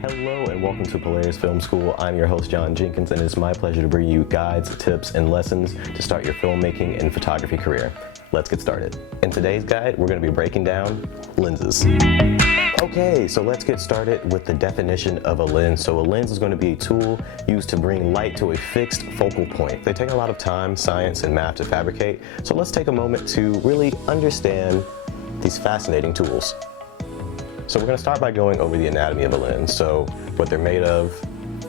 Hello and welcome to Polaris Film School. I'm your host John Jenkins, and it's my pleasure to bring you guides, tips, and lessons to start your filmmaking and photography career. Let's get started. In today's guide, we're going to be breaking down lenses. Okay, so let's get started with the definition of a lens. So a lens is going to be a tool used to bring light to a fixed focal point. They take a lot of time, science, and math to fabricate. So let's take a moment to really understand these fascinating tools. So we're going to start by going over the anatomy of a lens, so what they're made of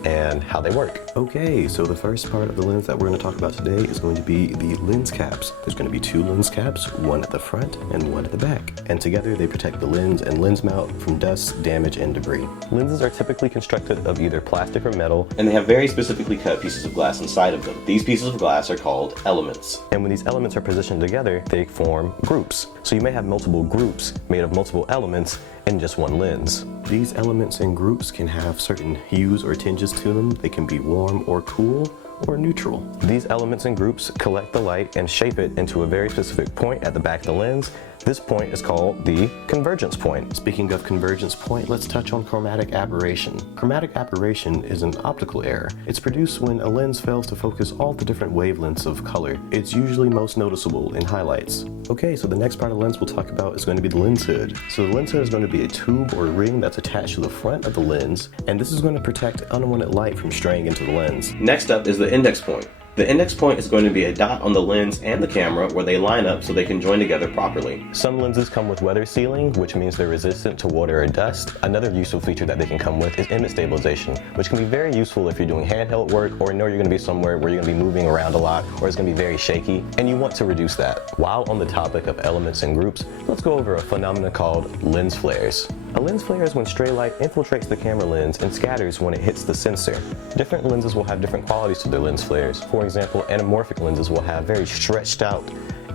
and how they work. Okay, so the first part of the lens that we're going to talk about today is going to be the lens caps. There's going to be two lens caps, one at the front and one at the back. And together they protect the lens and lens mount from dust, damage, and debris. Lenses are typically constructed of either plastic or metal, and they have very specifically cut pieces of glass inside of them. These pieces of glass are called elements. And when these elements are positioned together, they form groups. So you may have multiple groups made of multiple elements in just one lens. These elements and groups can have certain hues or tinges to them. They can be warm or cool or neutral. These elements and groups collect the light and shape it into a very specific point at the back of the lens. This point is called the convergence point. Speaking of convergence point, let's touch on chromatic aberration. Chromatic aberration is an optical error. It's produced when a lens fails to focus all the different wavelengths of color. It's usually most noticeable in highlights. Okay, so the next part of the lens we'll talk about is going to be the lens hood. So the lens hood is going to be a tube or ring that's attached to the front of the lens, and this is going to protect unwanted light from straying into the lens. Next up is the index point. The index point is going to be a dot on the lens and the camera where they line up so they can join together properly. Some lenses come with weather sealing, which means they're resistant to water or dust. Another useful feature that they can come with is image stabilization, which can be very useful if you're doing handheld work or know you're going to be somewhere where you're going to be moving around a lot or it's going to be very shaky and you want to reduce that. While on the topic of elements and groups, let's go over a phenomenon called lens flares. A lens flare is when stray light infiltrates the camera lens and scatters when it hits the sensor. Different lenses will have different qualities to their lens flares. For example, anamorphic lenses will have very stretched out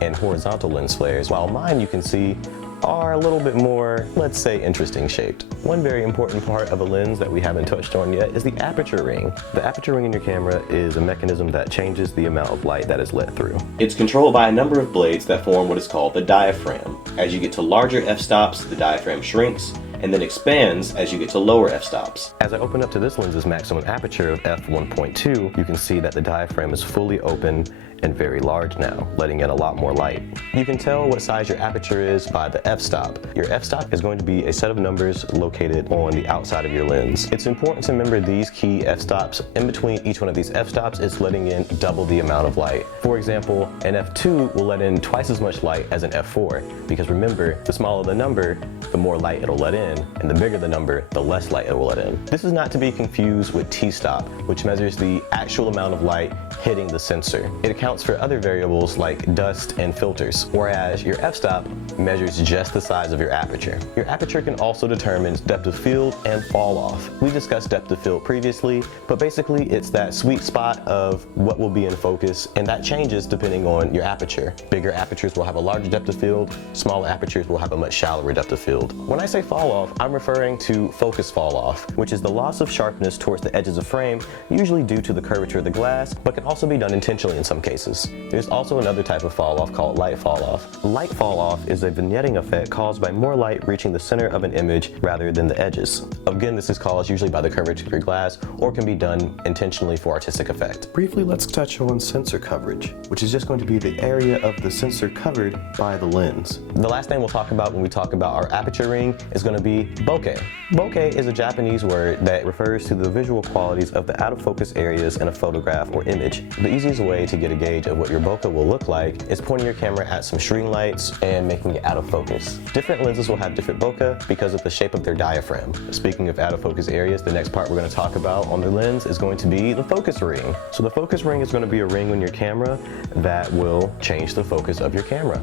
and horizontal lens flares, while mine, you can see, are a little bit more, let's say, interesting shaped. One very important part of a lens that we haven't touched on yet is the aperture ring. The aperture ring in your camera is a mechanism that changes the amount of light that is let through. It's controlled by a number of blades that form what is called the diaphragm. As you get to larger f-stops, the diaphragm shrinks and then expands as you get to lower f-stops. As I open up to this lens's maximum aperture of f1.2, you can see that the diaphragm is fully open and very large now, letting in a lot more light. You can tell what size your aperture is by the f-stop. Your f-stop is going to be a set of numbers located on the outside of your lens. It's important to remember these key f-stops. In between each one of these f-stops, it's letting in double the amount of light. For example, an f2 will let in twice as much light as an f4, because remember, the smaller the number, the more light it'll let in, and the bigger the number, the less light it will let in. This is not to be confused with t-stop, which measures the actual amount of light hitting the sensor. It accounts for other variables like dust and filters, whereas your f-stop measures just the size of your aperture. Your aperture can also determine depth of field and fall off. We discussed depth of field previously, but basically it's that sweet spot of what will be in focus, and that changes depending on your aperture. Bigger apertures will have a larger depth of field, smaller apertures will have a much shallower depth of field. When I say fall off, I'm referring to focus fall off, which is the loss of sharpness towards the edges of frame, usually due to the curvature of the glass, but can also be done intentionally in some cases. There's also another type of fall off called light fall off. Light fall off is a vignetting effect caused by more light reaching the center of an image rather than the edges. Again, this is caused usually by the curvature of your glass or can be done intentionally for artistic effect. Briefly, let's touch on sensor coverage, which is just going to be the area of the sensor covered by the lens. The last thing we'll talk about when we talk about our aperture ring is going to be bokeh. Bokeh is a Japanese word that refers to the visual qualities of the out of focus areas in a photograph or image. The easiest way to get a gauge of what your bokeh will look like is pointing your camera at some string lights and making it out of focus. Different lenses will have different bokeh because of the shape of their diaphragm. Speaking of out of focus areas, the next part we're going to talk about on the lens is going to be the focus ring. So the focus ring is going to be a ring on your camera that will change the focus of your camera.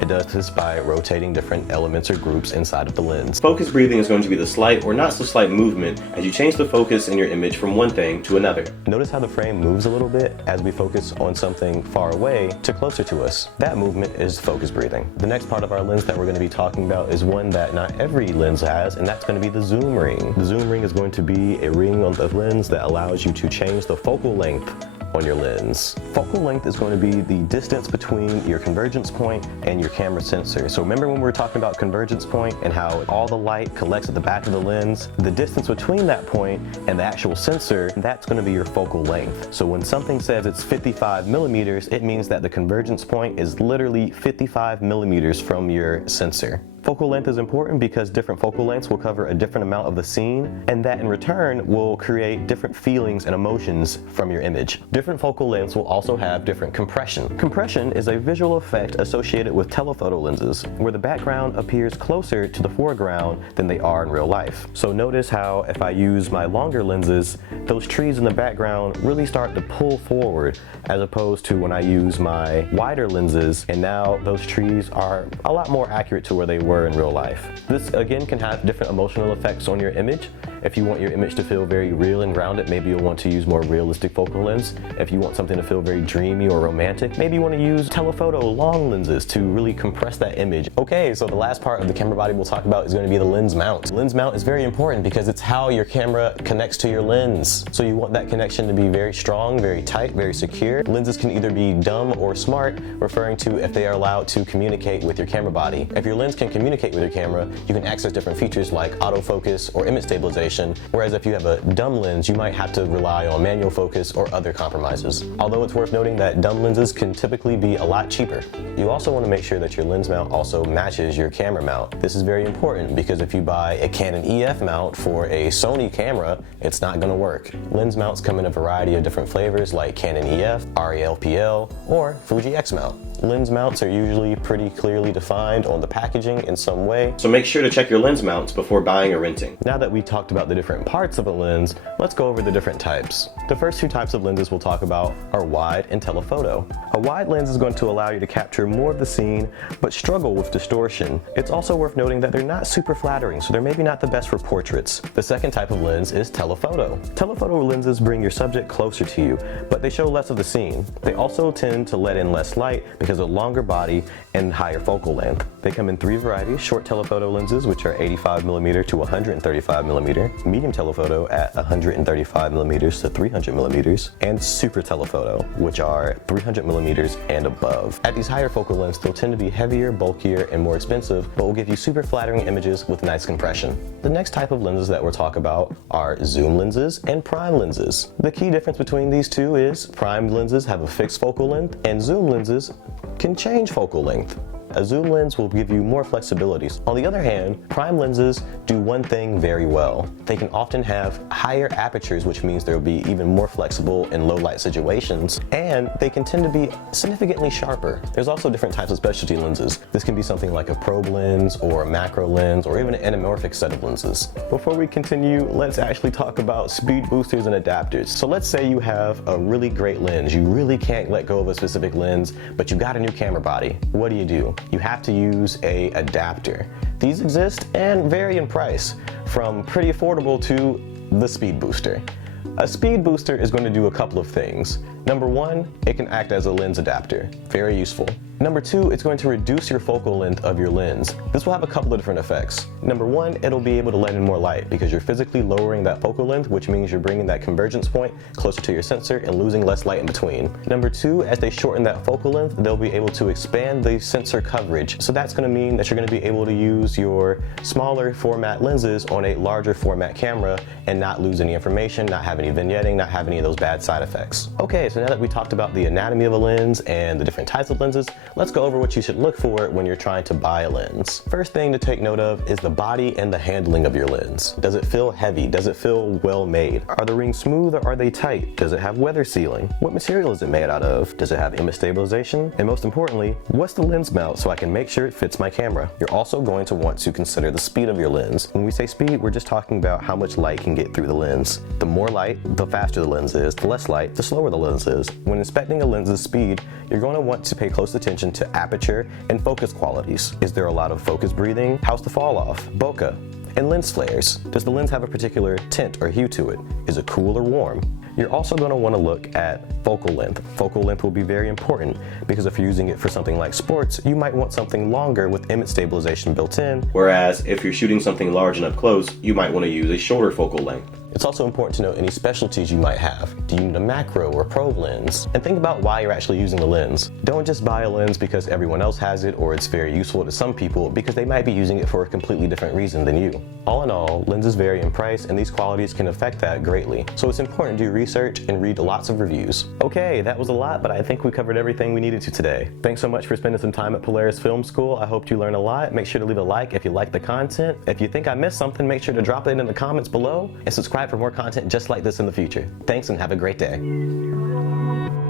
It does this by rotating different elements or groups inside of the lens. Focus breathing is going to be the slight or not so slight movement as you change the focus in your image from one thing to another. Notice how the frame moves a little bit as we focus on something far away to closer to us. That movement is focus breathing. The next part of our lens that we're going to be talking about is one that not every lens has, and that's going to be the zoom ring. The zoom ring is going to be a ring on the lens that allows you to change the focal length on your lens. Focal length is going to be the distance between your convergence point and your camera sensor. So remember when we were talking about convergence point and how all the light collects at the back of the lens? The distance between that point and the actual sensor, that's going to be your focal length. So when something says it's 55 millimeters, it means that the convergence point is literally 55 millimeters from your sensor. Focal length is important because different focal lengths will cover a different amount of the scene, and that in return will create different feelings and emotions from your image. Different focal lengths will also have different compression. Compression is a visual effect associated with telephoto lenses, where the background appears closer to the foreground than they are in real life. So notice how if I use my longer lenses, those trees in the background really start to pull forward, as opposed to when I use my wider lenses, and now those trees are a lot more accurate to where they were in real life. This again can have different emotional effects on your image. If you want your image to feel very real and grounded, maybe you'll want to use more realistic focal lens. If you want something to feel very dreamy or romantic, maybe you want to use telephoto long lenses to really compress that image. Okay, so the last part of the camera body we'll talk about is going to be the lens mount. Lens mount is very important because it's how your camera connects to your lens. So you want that connection to be very strong, very tight, very secure. Lenses can either be dumb or smart, referring to if they are allowed to communicate with your camera body. If your lens can communicate with your camera, you can access different features like autofocus or image stabilization, whereas if you have a dumb lens, you might have to rely on manual focus or other compromises. Although it's worth noting that dumb lenses can typically be a lot cheaper. You also want to make sure that your lens mount also matches your camera mount. This is very important because if you buy a Canon EF mount for a Sony camera, it's not going to work. Lens mounts come in a variety of different flavors like Canon EF, RELPL, or Fuji X mount. Lens mounts are usually pretty clearly defined on the packaging in some way, so make sure to check your lens mounts before buying or renting. Now that we talked about the different parts of a lens, let's go over the different types. The first two types of lenses we'll talk about are wide and telephoto. A wide lens is going to allow you to capture more of the scene, but struggle with distortion. It's also worth noting that they're not super flattering, so they're maybe not the best for portraits. The second type of lens is telephoto. Telephoto lenses bring your subject closer to you, but they show less of the scene. They also tend to let in less light because of longer body and higher focal length. They come in three varieties: short telephoto lenses, which are 85mm to 135mm, medium telephoto at 135mm to 300mm, and super telephoto, which are 300mm and above. At these higher focal lengths, they'll tend to be heavier, bulkier, and more expensive, but will give you super flattering images with nice compression. The next type of lenses that we'll talk about are zoom lenses and prime lenses. The key difference between these two is prime lenses have a fixed focal length, and zoom lenses can change focal length. A zoom lens will give you more flexibility. On the other hand, prime lenses do one thing very well. They can often have higher apertures, which means they'll be even more flexible in low light situations, and they can tend to be significantly sharper. There's also different types of specialty lenses. This can be something like a probe lens or a macro lens or even an anamorphic set of lenses. Before we continue, let's actually talk about speed boosters and adapters. So let's say you have a really great lens. You really can't let go of a specific lens, but you got a new camera body. What do? You have to use a adapter. These exist and vary in price, from pretty affordable to the speed booster. A speed booster is going to do a couple of things. Number one, it can act as a lens adapter. Very useful. Number two, it's going to reduce your focal length of your lens. This will have a couple of different effects. Number one, it'll be able to let in more light because you're physically lowering that focal length, which means you're bringing that convergence point closer to your sensor and losing less light in between. Number two, as they shorten that focal length, they'll be able to expand the sensor coverage. So that's going to mean that you're going to be able to use your smaller format lenses on a larger format camera and not lose any information, not have any vignetting, not have any of those bad side effects. Okay, so now that we talked about the anatomy of a lens and the different types of lenses, let's go over what you should look for when you're trying to buy a lens. First thing to take note of is the body and the handling of your lens. Does it feel heavy? Does it feel well made? Are the rings smooth or are they tight? Does it have weather sealing? What material is it made out of? Does it have image stabilization? And most importantly, what's the lens mount so I can make sure it fits my camera? You're also going to want to consider the speed of your lens. When we say speed, we're just talking about how much light can get through the lens. The more light, the faster the lens is. The less light, the slower the lens is. When inspecting a lens's speed, you're going to want to pay close attention to aperture and focus qualities. Is there a lot of focus breathing? How's the fall off? Bokeh. And lens flares. Does the lens have a particular tint or hue to it? Is it cool or warm? You're also going to want to look at focal length. Focal length will be very important because if you're using it for something like sports, you might want something longer with image stabilization built in, whereas if you're shooting something large and up close, you might want to use a shorter focal length. It's also important to know any specialties you might have. Do you need a macro or pro lens? And think about why you're actually using the lens. Don't just buy a lens because everyone else has it or it's very useful to some people, because they might be using it for a completely different reason than you. All in all, lenses vary in price and these qualities can affect that greatly. So it's important to do research and read lots of reviews. Okay, that was a lot, but I think we covered everything we needed to today. Thanks so much for spending some time at Polaris Film School. I hope you learned a lot. Make sure to leave a like if you like the content. If you think I missed something, make sure to drop it in the comments below and subscribe for more content just like this in the future. Thanks and have a great day.